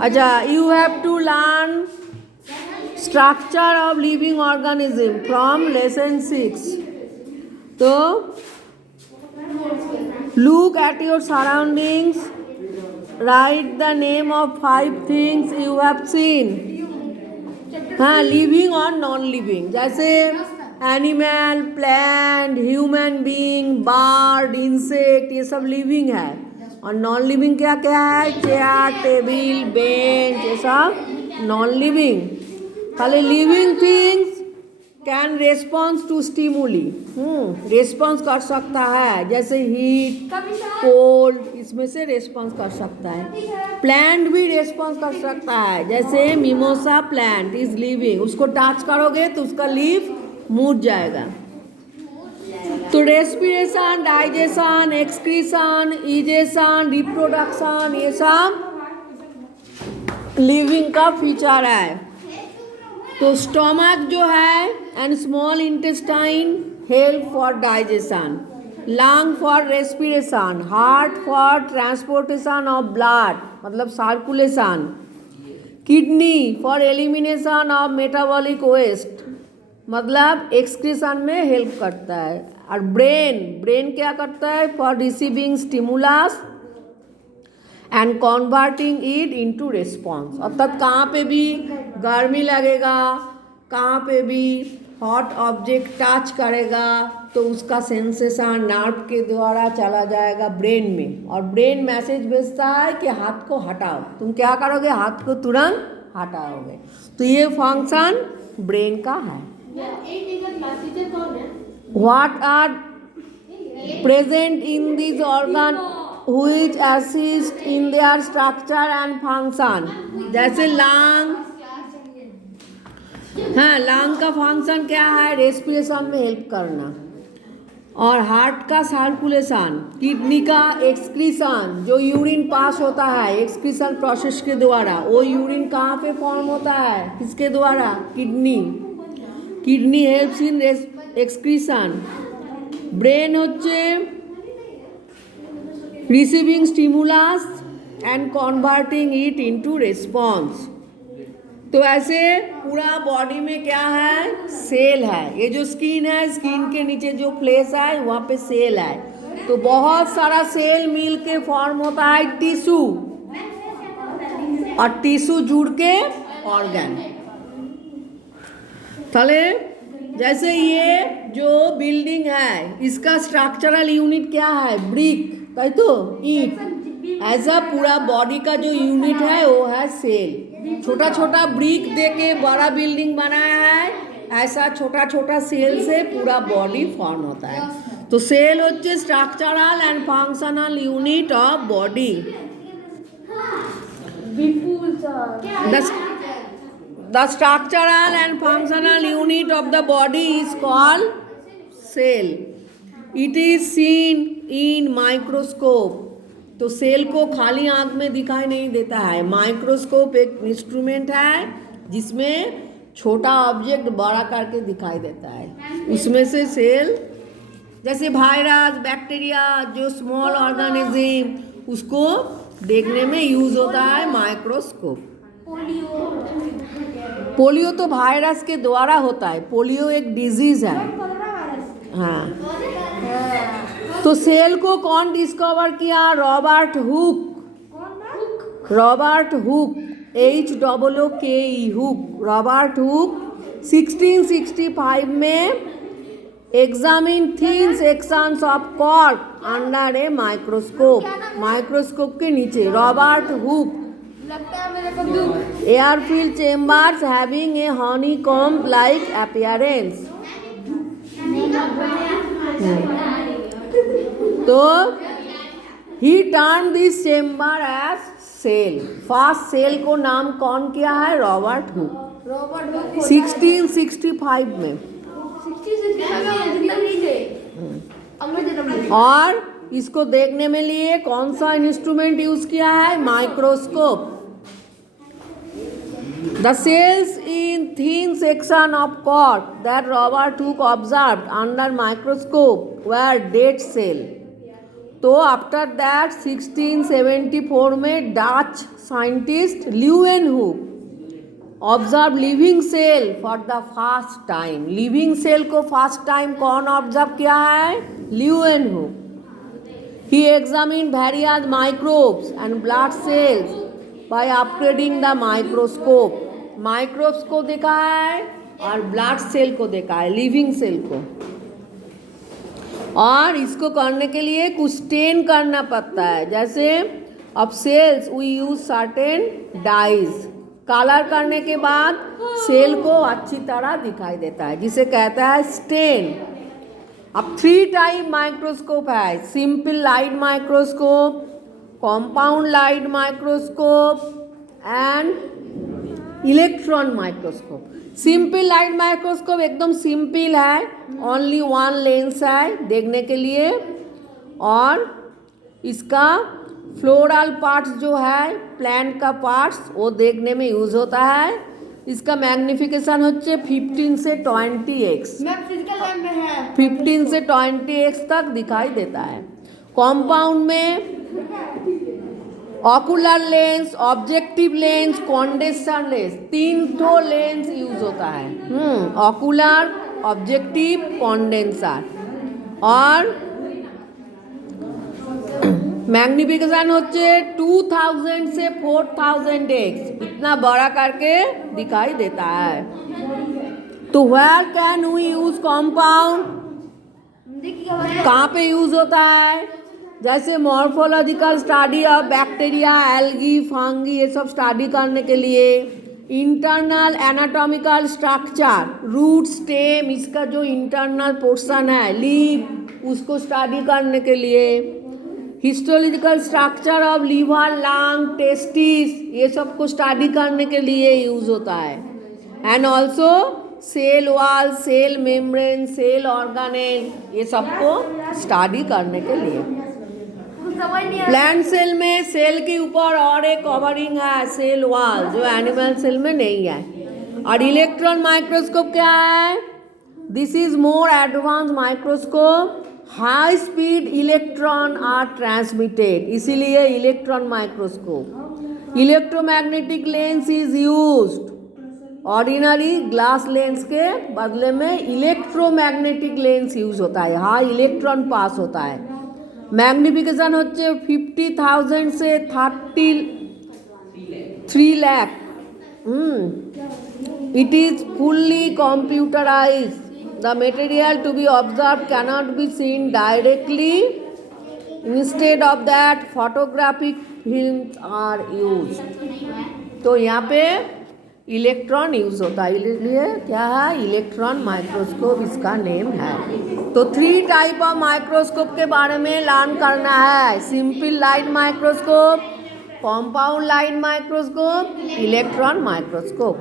अच्छा, you have to learn structure of living organism from lesson 6. तो look at your surroundings, write the name of 5 things you have seen. हाँ, living और non living, जैसे animal, plant, human being, bird, insect, ये सब living है। और non living क्या क्या है? चेयर, टेबल, बेंच, ये सब नॉन लिविंग। खाली living things can response to stimuli, response कर सकता है, जैसे हीट, कोल्ड, इसमें से रेस्पॉन्स कर सकता है। प्लांट भी रेस्पॉन्स कर सकता है, जैसे मिमोसा प्लांट इज लिविंग, उसको टच करोगे तो उसका लीफ मुड़ जाएगा। तो respiration, digestion, excretion, egestion, reproduction, ये सब लिविंग का फीचर है। तो स्टोमक जो है and small intestine help for digestion, lung for respiration, heart for transportation of blood मतलब circulation, kidney for elimination of metabolic waste मतलब एक्सक्रीशन में हेल्प करता है। और ब्रेन क्या करता है? For receiving stimulus and converting it into response. अर्थात कहाँ पे भी गर्मी लगेगा, कहाँ पे भी हॉट ऑब्जेक्ट टच करेगा तो उसका सेंसेशन नर्व के द्वारा चला जाएगा ब्रेन में, और ब्रेन मैसेज भेजता है कि हाथ को हटाओ। तुम क्या करोगे? हाथ को तुरंत हटाओगे। तो ये फंक्शन ब्रेन का है। What are present in this organ which assist in their structure and function, जैसे लंग, हाँ लंग का फंक्शन क्या है? रेस्पिरेशन में हेल्प करना, और हार्ट का सर्कुलेशन, किडनी का एक्सक्रीशन, जो यूरिन पास होता है एक्सक्रीशन प्रोसेस के द्वारा, वो यूरिन कहाँ पे फॉर्म होता है? किसके द्वारा? Kidney helps in excretion. Brain होच्छे receiving stimulus and converting it into response. तो ऐसे पूरा बॉडी में क्या है? सेल है। ये जो स्किन है, स्किन के नीचे जो फ्लेश है वहाँ पे सेल है। तो बहुत सारा सेल मिल के फॉर्म होता है टिश्यू, और टिश्यू जुड़ के ऑर्गन। ताले जैसे ये जो बिल्डिंग है इसका स्ट्रक्चरल यूनिट क्या है? ब्रिक, ताई तो ईंट। ऐसा पूरा बॉडी का जो यूनिट है वो है सेल। छोटा छोटा ब्रिक दे के बड़ा बिल्डिंग बनाया है, ऐसा छोटा छोटा सेल से पूरा बॉडी फॉर्म होता है। तो सेल होच्छे structural and functional unit of body. The structural and functional unit of the body is called cell. It is seen in microscope. तो सेल को खाली आंख में दिखाई नहीं देता है। माइक्रोस्कोप एक इंस्ट्रूमेंट है जिसमें छोटा ऑब्जेक्ट बड़ा करके दिखाई देता है। उसमें से सेल, जैसे वायरस, बैक्टीरिया, जो स्मॉल ऑर्गेनिज्म, उसको देखने में यूज होता है माइक्रोस्कोप। पोलियो तो वायरस के द्वारा होता है। पोलियो एक डिजीज है। हाँ, तो सेल को कौन डिस्कवर किया? Robert Hooke. Robert Hooke, HOOKE Hooke. Robert Hooke 1665 में examine thin sections of cork under a microscope. Microscope के नीचे Robert Hooke air filled chambers having a honeycomb like appearance। तो he term this chamber as cell. First cell को नाम कौन किया है? Robert Hooke 1665 में। और इसको देखने में लिए कौन सा इंस्ट्रूमेंट यूज किया है? Microscope. The cells in thin section of cork that Robert Hooke observed under microscope were dead cell. तो आफ्टर दैट 1674 में Dutch scientist Leeuwenhoek observe living cell for the first time. Living cell को first time कौन observe किया है? Leeuwenhoek. He examine various microbes and blood cells by upgrading the microscope. Microbes को देखा है और ब्लड सेल को देखा है, लिविंग सेल को। और इसको करने के लिए कुछ स्टेन करना पड़ता है, जैसे अब cells we use certain dyes. Colour करने के बाद सेल को अच्छी तरह दिखाई देता है, जिसे कहता है स्टेन। अब 3 टाइप माइक्रोस्कोप है, simple light microscope, compound light microscope and electron microscope. Simple light microscope एकदम सिंपल है, ओनली 1 लेंस है देखने के लिए, और इसका फ्लोरल पार्ट्स जो है प्लांट का पार्ट्स वो देखने में यूज होता है। इसका मैग्निफिकेशन होচ্ছে 15 से 20x। 15 से 20x तक दिखाई देता है। कंपाउंड में ocular lens, objective lens, condenser lens, 3 ठो लेंस यूज होता है। Ocular, objective, condenser. और मैग्निफिकेशन होচ্ছে 2000 से 4000x, इतना बड़ा करके दिखाई देता है। तो where can we use compound? कहाँ पे यूज होता है? जैसे morphological study of bacteria, algae, fungi, ये सब स्टडी करने के लिए। Internal anatomical structure, root, stem, इसका जो इंटरनल पोर्शन है, लीफ, उसको स्टडी करने के लिए। Histological structure of liver, lung, testis, ये सब को स्टडी करने के लिए यूज होता है। And also cell wall, cell membrane, cell organelle, ये सबको स्टडी करने के लिए। प्लांट सेल में सेल के ऊपर और एक कवरिंग है, सेल वॉल, जो एनिमल सेल में नहीं है। और इलेक्ट्रॉन माइक्रोस्कोप क्या है? This is more advance microscope, high speed electron are transmitted, इसीलिए electron microscope. Electromagnetic lens is used, ordinary glass lens के बदले में इलेक्ट्रोमैग्नेटिक लेंस यूज होता है, हाँ इलेक्ट्रॉन पास होता है। मैग्निफिकेशन होচ্ছে 50,000 से 33 lakh. It is fully computerised. The material to be observed cannot be seen directly. Instead of that, photographic films are used. तो यहाँ पे इलेक्ट्रॉन यूज होता है, इसलिए क्या है? इलेक्ट्रॉन माइक्रोस्कोप इसका नेम है। तो 3 टाइप ऑफ माइक्रोस्कोप के बारे में लर्न करना है, simple light microscope, compound light microscope, electron microscope.